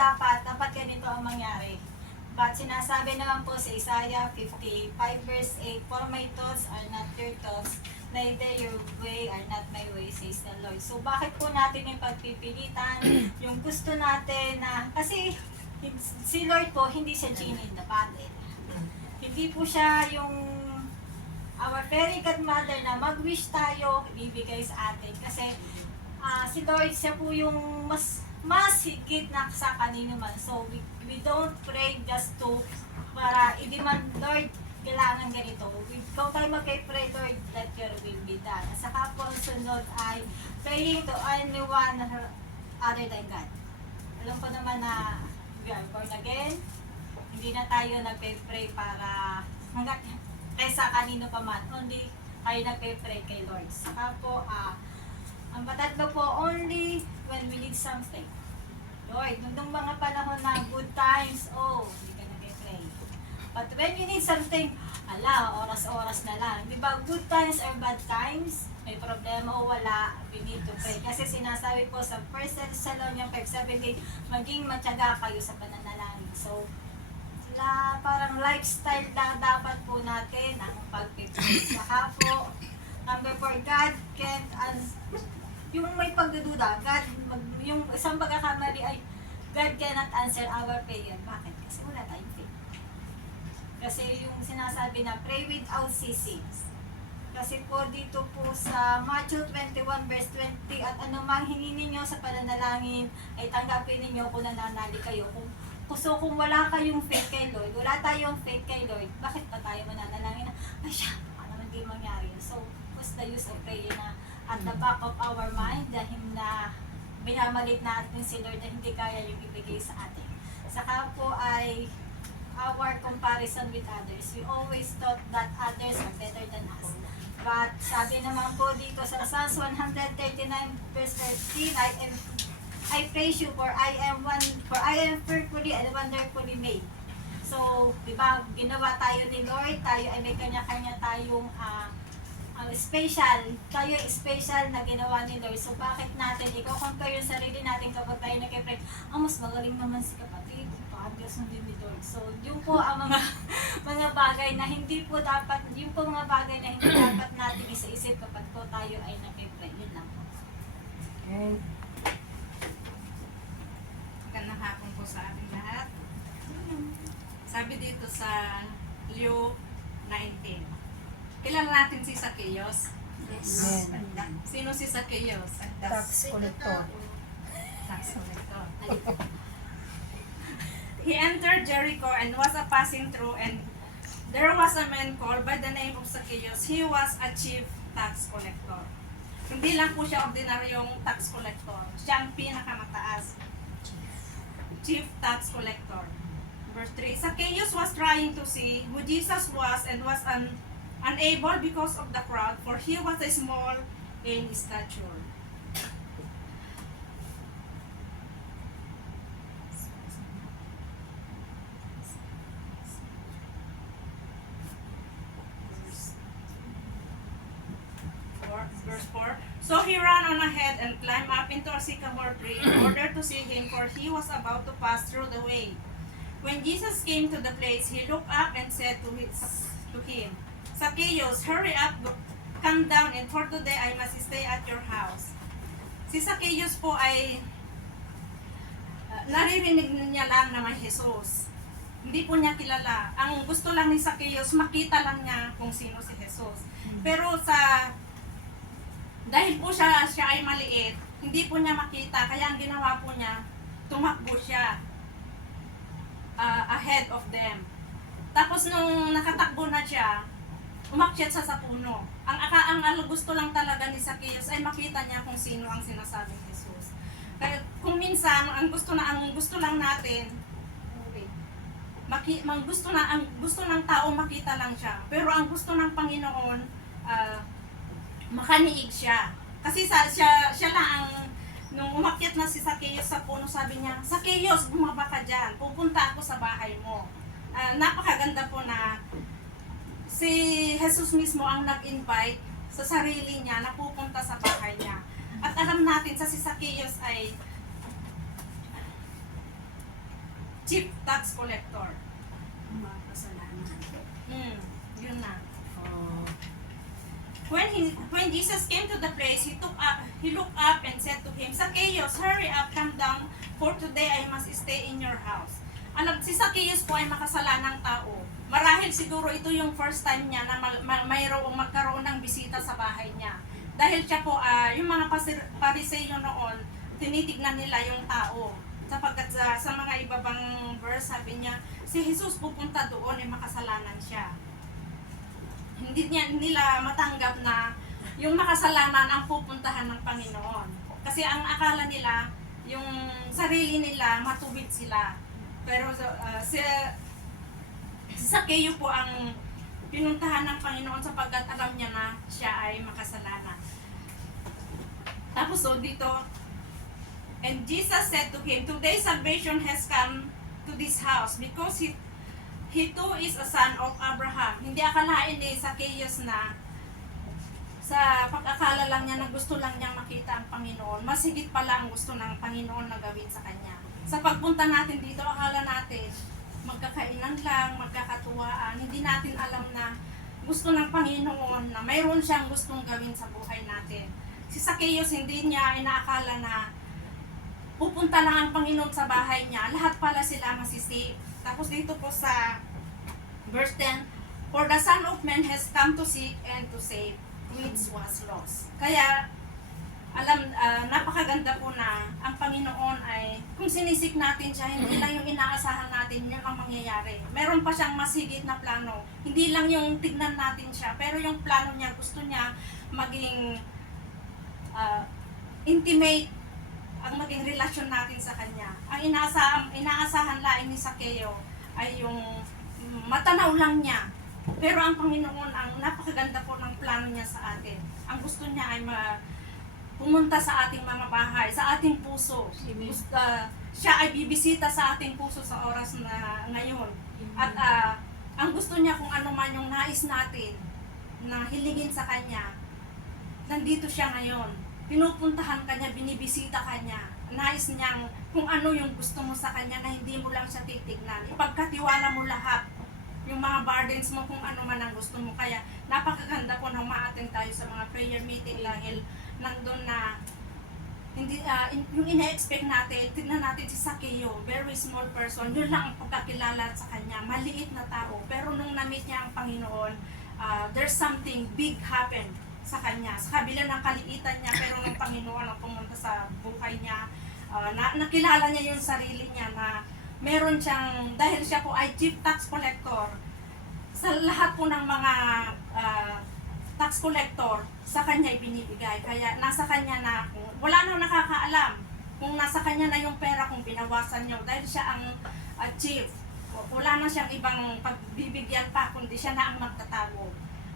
dapat ganito ang mangyari. But sinasabi naman po sa Isaiah 55 verse 8, "For my thoughts are not your thoughts, neither your way are not my way, says the Lord." So bakit po natin yung pagpipilitan, yung gusto natin na, kasi si Lord po, hindi siya genie in the bottle. Hindi po siya yung our fairy godmother na mag-wish tayo, ibibigay sa atin. Kasi si Lord, siya po yung mas higit na sa kanino man. So, we don't pray just to, para i-demand, Lord, kailangan ganito. Ikaw tayo magkay-pray, Lord, let your will be done. At saka po, sunod ay praying to anyone other than God. Alam ko naman na we are born again. Hindi na tayo nagpe-pray para hanggat kaysa kanino pa man. Only tayo nagpe-pray kay Lord. Saka po, ang patatlo po, only when we need something. Lord, nung mga panahon na good times, hindi ka nag-pray. But when you need something, oras-oras na lang. Di ba, good times or bad times, may problema o wala, we need to pray. Kasi sinasabi po sa 1 Thessalonians 5:17, maging matyaga kayo sa pananalangin. So, parang lifestyle na dapat po natin ang pag-pray. Saka po, number 4, God can't yung may pagdududa, yung isang pagkakamali ay God cannot answer our prayer. Bakit? Kasi wala tayong faith. Kasi yung sinasabi na pray without ceasing. Kasi po dito po sa Matthew 21 verse 20, at anumang hingin ninyo sa pananalangin ay tanggapin ninyo kung nananalig kayo. Kung wala kayong faith kay Lord, wala tayong faith kay Lord, bakit pa tayo mananalangin na, paano naman di mangyari? So, what's the use of prayer na at the back of our mind, dahil na binamalit natin si Lord na hindi kaya yung ibigay sa atin. Saka po ay our comparison with others. We always thought that others are better than us. But sabi naman po dito sa Psalms 139 verse 13, I praise you for I am fearfully and wonderfully made. So, di ba, ginawa tayo ni Lord, tayo ay may kanya-kanya tayong special, tayo special na ginawa ni Lord. So bakit natin i-compare yung sarili natin kapag tayo nag-pray, mas magaling naman si kapatid, Diyos ng din ni Lord. So yung po ang mga bagay na hindi po dapat, yung po mga bagay na hindi dapat natin isa-isip kapag po tayo ay nag-pray. Yun lang po. Okay. Magandang hapon po sa ating lahat. Sabi dito sa Luke 19. Kilala natin si Zacchaeus? Yes. Sino si Zacchaeus? Tax collector. Tax collector. He entered Jericho and was passing through, and there was a man called by the name of Zacchaeus. He was a chief tax collector. Hindi lang po siya ordinaryong tax collector. Siya ang pinakamataas. Chief tax collector. Verse 3, Zacchaeus was trying to see who Jesus was and was unable because of the crowd, for he was a small in stature. Verse 4. So he ran on ahead and climbed up into a sycamore tree in order to see him, for he was about to pass through the way. When Jesus came to the place, he looked up and said to him, Zacchaeus, hurry up, come down, and for today I must stay at your house. Si Zacchaeus po ay naririnig niya lang na may Jesus. Hindi po niya kilala. Ang gusto lang ni Zacchaeus, makita lang niya kung sino si Jesus. Pero dahil po siya ay maliit, hindi po niya makita, kaya ang ginawa po niya, tumakbo siya ahead of them. Tapos nung nakatakbo na siya, umakyat siya sa puno. Ang gusto lang talaga ni Zacchaeus ay makita niya kung sino ang sinasabing Jesus. Kaya kung minsan ang gusto lang natin, ang gusto ng tao makita lang siya. Pero ang gusto ng Panginoon, makaniig siya. Kasi siya lang ang, nung umakyat na si Zacchaeus sa puno, sabi niya, Zacchaeus, bumaba ka dyan, pupunta ako sa bahay mo. Napakaganda po na si Jesus mismo ang nag-invite sa sarili niya na pupunta sa bahay niya. At alam natin sa si Zacchaeus ay chief tax collector. Mga kasalanan. Yun na. Oh. When Jesus came to the place, he looked up and said to him, Zacchaeus, hurry up, come down, for today I must stay in your house. Alam, si Zacchaeus po ay makasalanang tao. Marahil siguro ito yung first time niya na mayroong magkaroon ng bisita sa bahay niya. Dahil siya po, yung mga Pariseo noon, tinitignan nila yung tao. Sapagkat sa mga ibabang verse, sabi niya, si Jesus pupunta doon, ay makasalanan siya. Hindi nila matanggap na yung makasalanan ang pupuntahan ng Panginoon. Kasi ang akala nila, yung sarili nila, matuwid sila. Pero si Zacchaeus po ang pinuntahan ng Panginoon sapagkat alam niya na siya ay makasalanan. Tapos dito, and Jesus said to him, today salvation has come to this house because he too is a son of Abraham. Hindi akalain ni Zacchaeus na sa pag-akala lang niya na gusto lang niyang makita ang Panginoon, mas higit pala ang gusto ng Panginoon na gawin sa kanya. Sa pagpunta natin dito, akala natin magkakainan lang, magkakatuwaan. Hindi natin alam na gusto ng Panginoon na mayroon siyang gustong gawin sa buhay natin. Si Zacchaeus, hindi niya inaakala na pupunta lang ang Panginoon sa bahay niya. Lahat pala sila masisave. Tapos dito po sa verse 10, for the Son of Man has come to seek and to save which was lost. Kaya, napakaganda po na ang Panginoon ay, kung sinisik natin siya, hindi lang yung inaasahan natin, yun ang mangyayari. Meron pa siyang mas higit na plano. Hindi lang yung tignan natin siya, pero yung plano niya, gusto niya maging intimate ang maging relasyon natin sa Kanya. Ang inaasahan laing ni Zacchaeus ay yung matanaw lang niya. Pero ang Panginoon, ang napakaganda po ng plano niya sa atin. Ang gusto niya ay pumunta sa ating mga bahay, sa ating puso. Siya ay bibisita sa ating puso sa oras na ngayon. At ang gusto niya kung ano man yung nais natin na hilingin sa Kanya, nandito siya ngayon. Pinupuntahan ka niya, binibisita ka niya. Nais niyang kung ano yung gusto mo sa Kanya na hindi mo lang siya titignan. Ipagkatiwala mo lahat. Yung mga burdens mo kung ano man ang gusto mo. Kaya napakaganda po na ma-attend tayo sa mga prayer meeting dahil nandun na hindi, yung ina-expect natin, tignan natin si Zacchaeus, very small person, yun lang ang pagkakilala sa Kanya, maliit na tao. Pero nung na-meet niya ang Panginoon, there's something big happened sa Kanya. Sa kabila ng kaliitan niya, pero ng Panginoon ang pumunta sa buhay niya, nakilala niya yung sarili niya na meron siyang, dahil siya po ay chief tax collector, sa lahat po ng mga tax collector, sa Kanya ibinibigay. Kaya nasa Kanya na, wala nang nakakaalam kung nasa Kanya na yung pera, kung binawasan niyo, dahil siya ang chief. Wala na siyang ibang pagbibigyan pa, kundi siya na ang magtatago.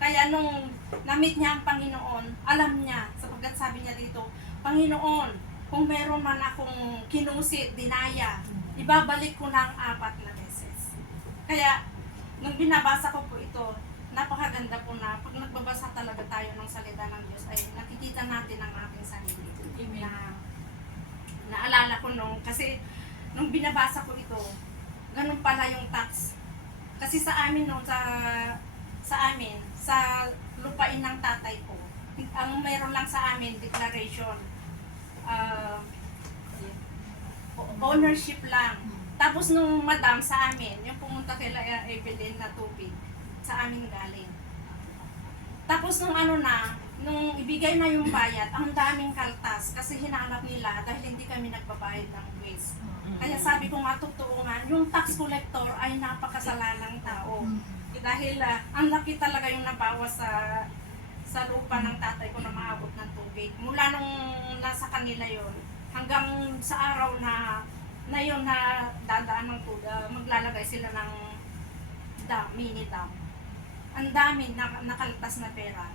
Kaya nung na-meet niya ang Panginoon, alam niya, sapagkat sabi niya dito, Panginoon, kung meron man akong kinusit, dinaya, ibabalik ko ng 4 na beses. Kaya, nung binabasa ko po ito, napakaganda po na pag nagbabasa talaga tayo ng salita ng Diyos, ay nakikita natin ang ating sarili. Na, naalala ko kasi nung binabasa ko ito, ganun pala yung tax. Kasi sa amin sa lupain ng tatay ko, ang mayroon lang sa amin, declaration, ownership lang. Tapos nung madam sa amin, yung pumunta kay Evelyn na tubig, sa amin galing. Tapos nung ibigay na yung bayad, ang daming kaltas kasi hinanap nila dahil hindi kami nagbabayad ng buwis. Kaya sabi ko nga, totoo nga, yung tax collector ay napakasalanang tao. Dahil ang laki talaga yung nabawas sa lupa ng tatay ko na maabot ng tubig. Mula nung nasa kanila yon hanggang sa araw na yun na dadaan ng tubig, maglalagay sila ng mini dam. Ang dami nakaltas na pera.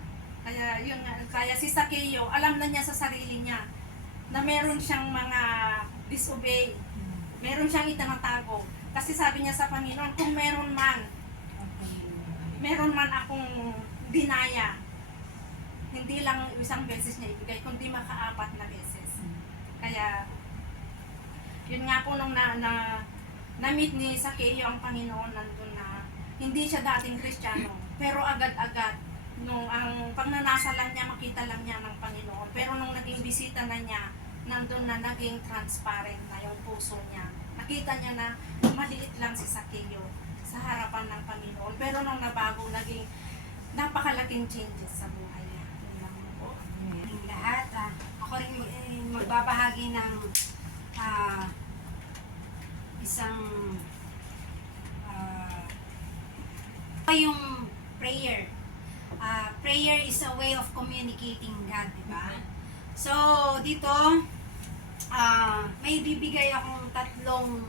Kaya si Zacchaeus, alam na niya sa sarili niya na meron siyang mga disobey. Meron siyang itinatago. Kasi sabi niya sa Panginoon, kung meron man akong dinaya, hindi lang isang beses niya ibigay, kundi maka-4 na beses. Kaya, yun nga po nung na-meet ni Zaccheo ang Panginoon nandun na hindi siya dating Kristiyano. Pero agad-agad, nung ang pagnanasa lang niya, makita lang niya ng Panginoon. Pero nung naging bisita na niya, nandun na naging transparent na yung puso niya. Nakita niya na maliit lang si Zaccheo sa harapan ng Panginoon. Pero nung nabago, naging napakalaking changes sa buhay niya. Yun lang po. Ating lahat. Ako rin magbabahagi ng isang yung prayer. Prayer is a way of communicating God, di ba? So, dito, may bibigay akong tatlong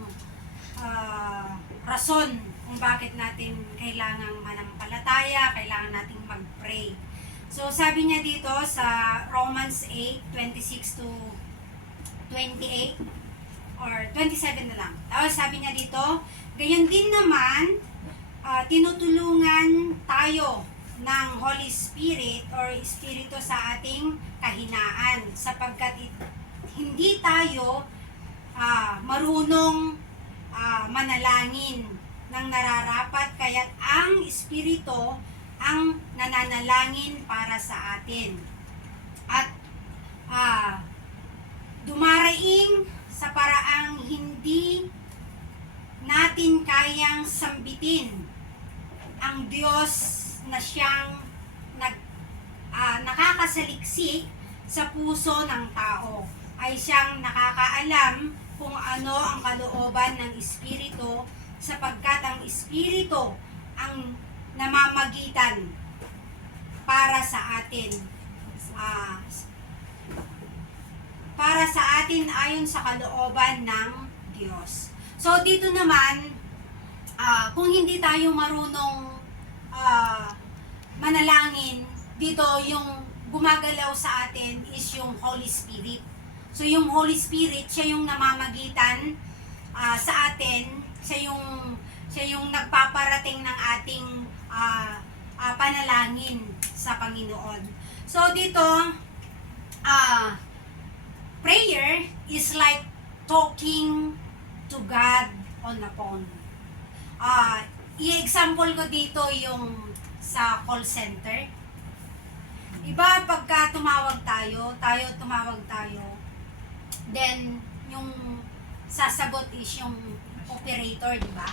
rason kung bakit natin kailangang manampalataya, kailangan nating mag-pray. So, sabi niya dito sa Romans 8:26 to 28 or 27 na lang. Tapos sabi niya dito, gayon din naman, tinutulungan tayo ng Holy Spirit or Espiritu sa ating kahinaan sapagkat hindi tayo marunong manalangin ng nararapat kaya't ang Espiritu ang nananalangin para sa atin. At dumaraing sa paraang hindi natin kayang sambitin ang Diyos na siyang nakakasaliksik sa puso ng tao ay siyang nakakaalam kung ano ang kalooban ng Espiritu sapagkat ang Espiritu ang namamagitan para sa atin ayon sa kalooban ng Diyos. So dito naman kung hindi tayo marunong manalangin, dito yung gumagalaw sa atin is yung Holy Spirit. So yung Holy Spirit, siya yung namamagitan sa atin, siya yung nagpaparating ng ating panalangin sa Panginoon. So dito, prayer is like talking to God on the phone. I-example ko dito yung sa call center. Iba pagka tumawag tayo, then yung sasagot is yung operator, di ba?